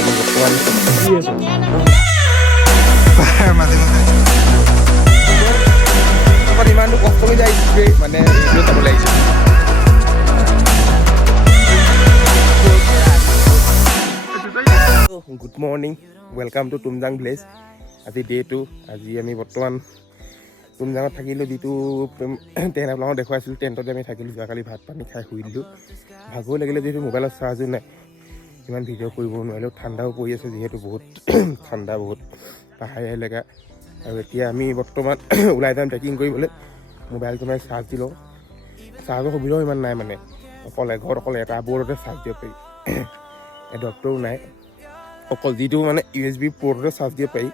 আমি বৰ্তমান মাজে মাজে ইমানটো কষ্ট কৰি আহিছোঁ মানে এইটোৱে চাবলৈ আহিছোঁ। Good morning, welcome to Tumjang village. আজি ডে 2। আজি আমি বৰ্তমান তুমজাঙত থাকিলোঁ, যিটো টেণ্ট আপোনালোকক দেখুৱাইছিলোঁ। টেণ্টতে আমি থাকিলোঁ, যোৱাকালি ভাত পানী খাই শুই দিলোঁ। ভাগৰ লাগিলে, যিহেতু মোবাইলত চাৰ্জো নাই, ইমান ভিডিঅ' কৰিব নোৱাৰিলোঁ। ঠাণ্ডাও পৰি আছে, যিহেতু বহুত ঠাণ্ডা, বহুত পাহাৰীয়া এলেকা। আৰু এতিয়া আমি বৰ্তমান ওলাই যাম ট্ৰেকিং কৰিবলৈ। মোবাইলটো মানে চাৰ্জ দি লওঁ, চাৰ্জৰ সুবিধাও ইমান নাই মানে, ঘৰত অকল এটা বৰ্ডতে চাৰ্জ দিব পাৰি, এডপ্টৰো নাই। অকল যিটো মানে USB পৰ্টতে চাৰ্জ দিব পাৰি।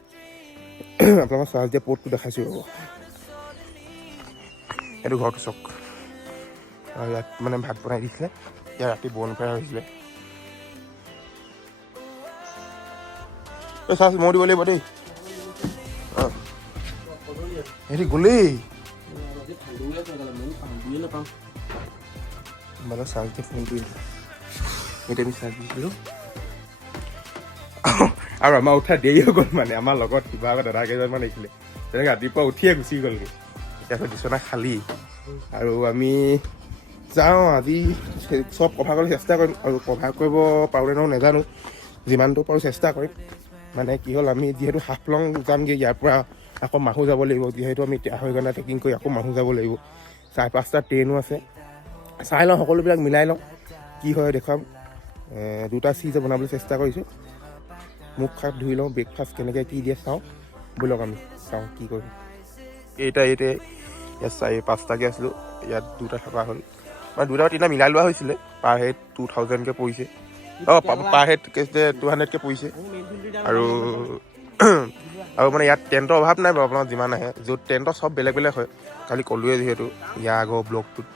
আপোনালোকৰ চাৰ্জ দিয়া পৰ্টটো দেখাইছোঁ ৰ'ব। এইটো ঘৰটো চক, আৰু ইয়াত মানে ভাত বনাই দিছিলে। ইয়াত ৰাতি বনফায়াৰ হৈছিলে। চাৰ্জ মই দিব লাগিব দেই। অঁ হেৰি গ'লেই মোবাইলৰ চাৰ্জ দি ফোন কৰি এতিয়া আমি চাৰ্জ দিছিলোঁ। আৰু আমাৰ উঠা দেৰি হৈ গ'ল, মানে আমাৰ লগত কিবা এটা দাদা কেইজনমান আহিছিলে, তেনেকৈ ৰাতিপুৱা উঠিয়ে গুচি গ'লগৈ। এতিয়া বিচনা খালী আৰু আমি যাওঁ। আজি চব কভাৰ কৰিবলৈ চেষ্টা কৰিম, আৰু কভাৰ কৰিব পাৰোঁ নহয় নাজানো, যিমানটো পাৰোঁ চেষ্টা কৰিম। মানে কি হ'ল, আমি যিহেতু হাফলং যামগৈ, ইয়াৰ পৰা আকৌ মাহু যাব লাগিব। যিহেতু আমি 2.5 ঘণ্টা ট্ৰেকিং কৰি আকৌ মাহু যাব লাগিব। 4-5টা ট্ৰেইনো আছে। চাই লওঁ, সকলোবিলাক মিলাই লওঁ, কি হয় দেখুৱাম। 2টা চিজ বনাবলৈ চেষ্টা কৰিছোঁ। মুখ হাত ধুই লওঁ, ব্ৰেকফাষ্ট কেনেকৈ কি দিয়ে চাওঁ। ব'লক আমি চাওঁ কি কৰিম। ইয়াত 4-5টাকৈ আছিলোঁ, ইয়াত 2টা থকা হ'ল। মানে 2টা 3টা মিলাই লোৱা হৈছিলে। পাৰ হেড 2000কৈ পৰিছে। পাৰ হেড 200কৈ পৰিছে। আৰু মানে ইয়াত টেণ্টৰ অভাৱ নাই বাৰু, আপোনাৰ যিমান আহে। য'ত টেণ্টৰ চব বেলেগ বেলেগ হয়, কালি ক'লোৱে যিহেতু ইয়াৰ আগৰ ব্লগটোত।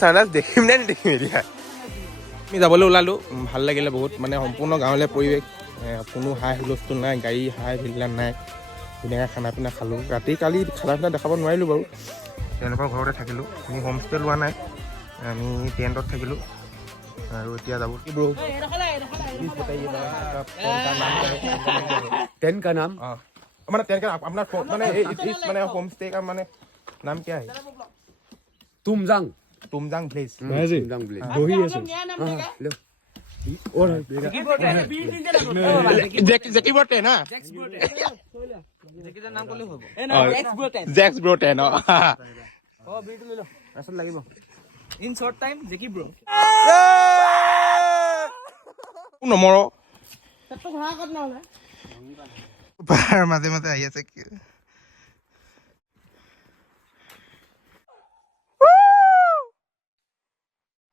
চানৰাইজ দেখিম নে নেদেখিম এতিয়া। আমি যাবলৈ ওলালোঁ, ভাল লাগিলে বহুত। মানে সম্পূৰ্ণ গাঁৱলীয়া পৰিৱেশ, কোনো হাই হুলস্থুল নাই, গাড়ী হাই ভিলান নাই। ধুনীয়াকৈ খানা পিনা খালোঁ। কালি খানা পিনা দেখাব নোৱাৰিলোঁ বাৰু, তেওঁলোকৰ ঘৰতে থাকিলোঁ। আমি হোমষ্টে লোৱা নাই, আমি টেণ্টত থাকিলোঁ। আৰু এতিয়া যাব কি ব্ৰো टेंट का नाम মানে টেণ্ট আপোনাৰ মানে মানে হোমষ্টে का মানে নাম क्या है? तुमजांग तुमजांग ভিলেজ। तुमजांग विलेज वही है सर। लो और জেকি ব্ৰটেন না জেকিটাৰ নাম ক'লে হ'ব। জেক্স ব্ৰটেন। বিটো লৈ ল, ৰাস্তাত লাগিব। ইন শৰ্ট টাইম জেকি ব্ৰ। নমৰ বাৰ মাজে মাজে আহি আছে।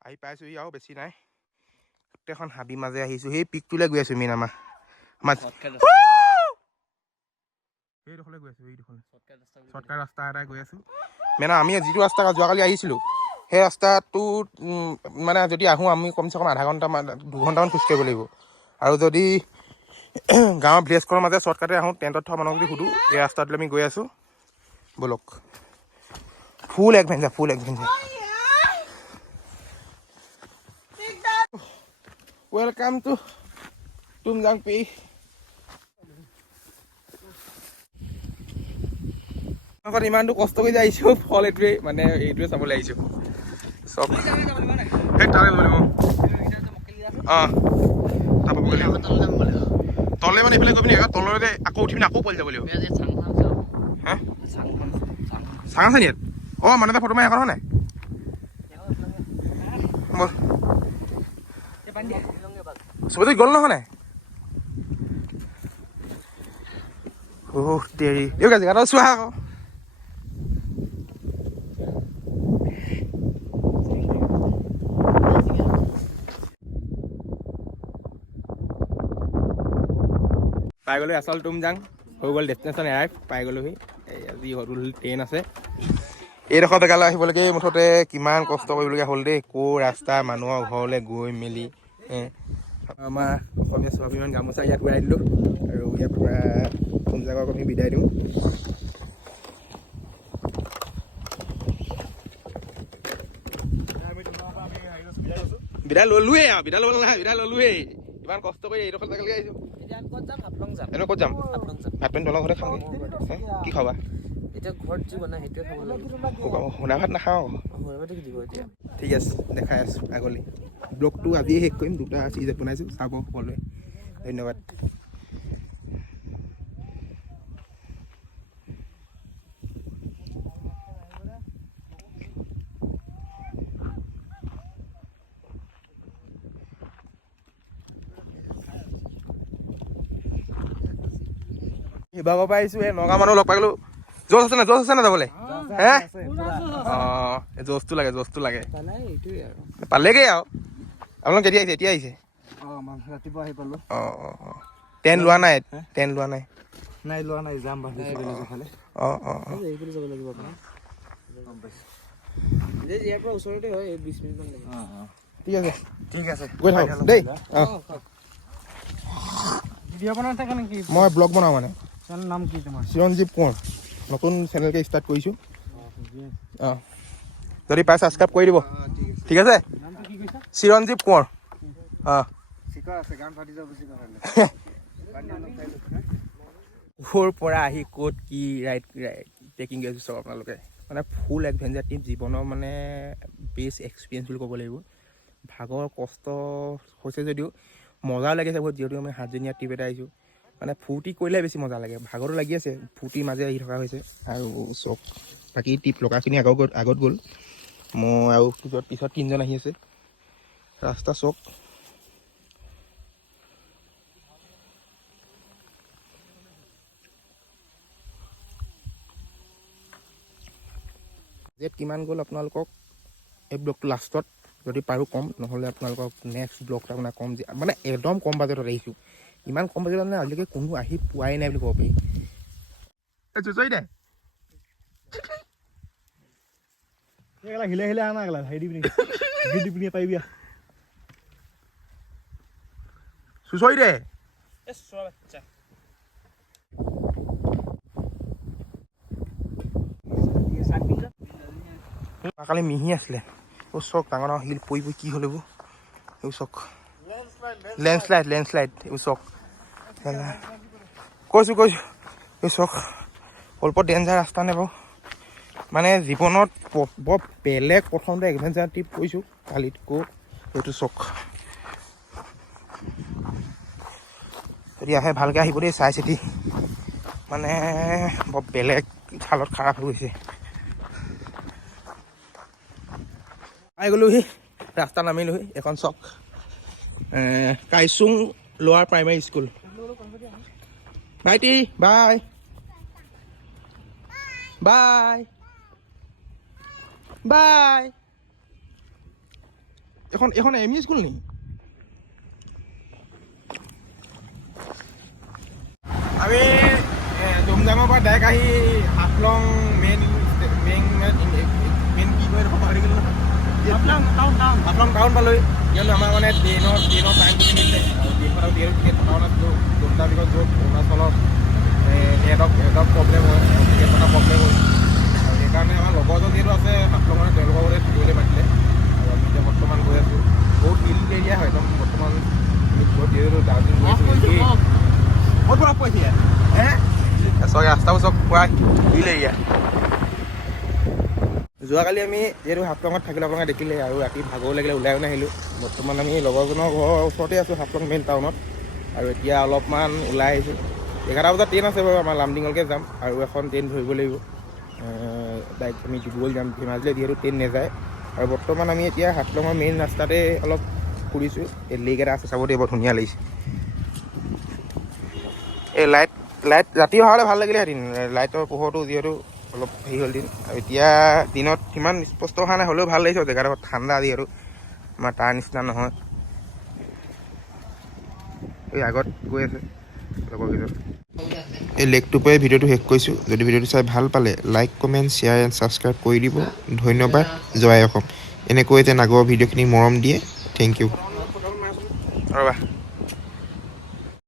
আহি পাইছোহি আৰু বেছি নাই। গোটেইখন হাবি মাজে আহিছোঁ। সেই পিকটোলৈ গৈ আছোঁ। মেইন আমাৰ সেইডোখৰলৈ গৈ আছোঁ। এইডোখৰলৈ শ্বৰ্টকাট ৰাস্তা এটাই গৈ আছোঁ। মানে আমি যিটো ৰাস্তা যোৱাকালি আহিছিলোঁ, সেই ৰাস্তাটোত মানে যদি আহোঁ, আমি কমচে কম আধা ঘণ্টামান 2 ঘণ্টামান খোজকাঢ়িব লাগিব। আৰু যদি গাঁৱৰ ভিলেজখনৰ মাজে শ্বৰ্টকাটে আহোঁ, টেণ্টত থকা মানুহক যদি সুধোঁ, এই ৰাস্তাটোলৈ আমি গৈ আছোঁ। Vlog, full adventure. Welcome to Tumjang পি। ইমানটো কষ্ট কৰি আহিছোঁ, ফল এইটোৱে, মানে এইটোৱে চাবলৈ আহিছোঁ। চব সেই তালৈ যাব লাগিব। অঁ তলে মানে এইফালে গৈ পিনি তলতে আকৌ উঠি পিনি আকৌ পোৱালি যাব লাগিব। হা চাং আছে ইয়াত? অঁ মানে এটা ফটো মাৰি এখন হয় নাই? চবেই গ'ল নহয় নাই? দেৰি এই জেগাটো চোৱা আকৌ। পাই গ'লো আচল তুমজাং। হৈ গ'ল ডেষ্টিনেশ্যন এৰাইভ, পাই গ'লোহি। আজি সৰুল ট্ৰেইন আছে। এইডোখৰ জেগালৈ আহিবলৈকে মুঠতে কিমান কষ্ট কৰিবলগীয়া হ'ল দেই। ৰাস্তা মানুহৰ ঘৰলৈ গৈ মেলি আমাৰ অসমীয়া স্বাভিমান গামোচা ইয়াত ঘূৰাই দিলোঁ। আৰু ইয়াৰ পৰা তুমজাঙক আমি বিদায় দিওঁ। বিদায় ল'লোৱে আৰু বিদায় ল'ব নালাগে বিদায় ল'লোৱে ইমান কষ্ট কৰি এইডোখৰ জেগালৈকে আহিছোঁ এতিয়া ক'ত যাম হাফলং যাম এনেও ক'ত যাম হাফলং যাম ভাত পানী তলৰ ঘৰতে খামগৈ কি খাবা এতিয়া ঘৰত যি বনাই সেইটোৱে খাব লাগিব শুনা ভাত নাখাওঁ শুনাবাটো কি দিব এতিয়া ঠিক আছে দেখাই আছোঁ আগলৈ ব্লগটো আজিয়ে শেষ কৰিম 2টা চিজত বনাইছোঁ চাব সকলোৱে ধন্যবাদ শিৱসাগৰৰ পৰা আহিছোঁ এই নগাঁও মানুহ লগ পালোঁ জোচ আছে না যাবলৈ হে অঁ জোচটো লাগে পালেগৈ আৰু আপোনালোক কেতিয়া আহিছে এতিয়া আহিছে ৰাতিপুৱা আহি পালোঁ অঁ টেন লোৱা নাই নাই লোৱা নাই যাম ভাবিছোঁ ফালে অঁ এইফালে যাব লাগিব আপোনাৰ ইয়াৰ পৰা ওচৰতে হয় 20 মিনিটমান লাগিব ঠিক আছে গৈ থাকক দেই অঁ ভিডিঅ' বনাই থাকে নেকি মই ব্লগ বনাওঁ মানে নাম কি তোমাৰ চিৰঞ্জীৱ কোঁৱৰ নতুন চেনেলকে ষ্টাৰ্ট কৰিছোঁ অঁ যদি পাই ছাবস্ক্ৰাইব কৰি দিব ঠিক আছে চিৰঞ্জীৱ কোঁৱৰ অঁ ক'ৰ পৰা আহি ক'ত কি ৰাইড ট্ৰেকিং কৰিছোঁ চাওক আপোনালোকে মানে ফুল এডভেঞ্চাৰ ট্ৰিপ জীৱনৰ মানে বেষ্ট এক্সপিৰিয়েঞ্চ বুলি ক'ব লাগিব ভাগৰ কষ্ট হৈছে যদিও মজা লাগিছে বহুত যিহেতু আমি 7জনীয়া ট্ৰিপ এটা আহিছোঁ মানে ফূৰ্তি কৰিলে বেছি মজা লাগে ভাগৰো লাগি আছে ফূৰ্তিৰ মাজে আহি থকা হৈছে আৰু চক বাকী ট্ৰিপ লগাখিনি আগত গ'ল মই আৰু পিছত 3জন আহি আছে ৰাস্তা চক যে কিমান গ'ল আপোনালোকক এই ব্লগটো লাষ্টত যদি পাৰোঁ কম নহ'লে আপোনালোকক নেক্সট ব্লগটো আপোনাৰ কম মানে একদম কম বাজেটত আহিছোঁ ইমান কম বাজেটত মানে আজিলৈকে কোনো আহি পোৱাই নাই বুলি ক'ব পাৰি চুচৰি দে হিলে আনা গলা হেৰি দি পিনি পাৰিবি চুচৰি দে কালি মিহি আছিলে ও চক ডাঙৰ ডাঙৰ শিল পৰি কি হ'ল এইবোৰ এইবোৰ চক লেণ্ডশ্লাইড এইবোৰ চক কৈছোঁ এই চক অল্প ডেঞ্জাৰ ৰাস্তা নে বাৰু মানে জীৱনত বৰ বেলেগ প্ৰথমতে এডভেঞ্চাৰ ট্ৰিপ কৰিছোঁ কালিতকৈ এইটো চক যদি আহে ভালকৈ আহিব দেই চাই চিতি মানে বৰ বেলেগ হালত খাৰাপ হৈ গৈছে পাই গ'লোহি ৰাস্তা নামিলোহি এখন চক কাইচুং লোৱাৰ প্ৰাইমেৰী স্কুল ভাইটি বাই এখন এম ই স্কুল নেকি আমি দুমজামৰ পৰা ডাইৰেক্ট আহি হাফলং মেইন কি কয় পাহৰি গ'লো হাফলং টাউন পালোহি কিয়নো আমাৰ মানে ট্ৰেইনৰ টাইমটো নিমিলে আৰু ট্ৰেইনত টাউনত দুটা বিকজ য'ত অৰুণাচলত নেটৱৰ্ক প্ৰব্লেম হয় টিকেট কটা প্ৰব্লেম হয় আৰু সেইকাৰণে আমাৰ লগৰজন যিহেতু আছে হাফলঙৰ তেওঁলোকৰ ঘৰতে থাকিবলৈ মাতিলে আৰু আমি এতিয়া বৰ্তমান গৈ আছোঁ বহুত হিল এৰিয়া হয় একদম বৰ্তমান যিহেতু দাৰ্জিলিং গৈ আছোঁ বহুত বৰফ পৰিছে হে চক ৰাস্তাবোৰ চব পুৰা হিল এৰিয়া যোৱাকালি আমি যিহেতু হাফলঙত থাকিলে আপোনালোকে দেখিলে আৰু ৰাতি ভাগৰ লাগিলে ওলাই নাহিলোঁ বৰ্তমান আমি লগৰজনৰ ঘৰৰ ওচৰতে আছোঁ হাফলং মেইন টাউনত আৰু এতিয়া অলপমান ওলাই আহিছোঁ 11টা বজাত ট্ৰেইন আছে বাৰু আমাৰ লামডিঙলৈকে যাম আৰু এখন ট্ৰেইন ধৰিব লাগিব ডাইৰেক্ট আমি ডিব্ৰুগড় যাম ধেমাজিলৈ যিহেতু ট্ৰেইন নাযায় আৰু বৰ্তমান আমি এতিয়া হাফলঙৰ মেইন ৰাস্তাতে অলপ ফুৰিছোঁ এই লেক এটা আছে চাব দেই বৰ ধুনীয়া লাগিছে এই লাইট ৰাতি অহা হ'লে ভাল লাগিলেহেঁতেন লাইটৰ পোহৰটো যিহেতু অলপ হেৰি হ'ল দিন আৰু এতিয়া দিনত সিমান স্পষ্ট অহা নাই হ'লেও ভাল লাগিছে জেগাডোখৰ ঠাণ্ডা যিহেতু আমাৰ তাৰ নিচিনা নহয় এই আগত গৈ আছে লগৰকেইজন এই লেকটোৰ পৰাই ভিডিঅ'টো শেষ কৰিছোঁ যদি ভিডিঅ'টো চাই ভাল পালে like comment share and subscribe কৰি দিব ধন্যবাদ জয় অসম এনেকৈ যেন আগৰ ভিডিঅ'খিনি মৰম দিয়ে থেংক ইউ ৰ'বা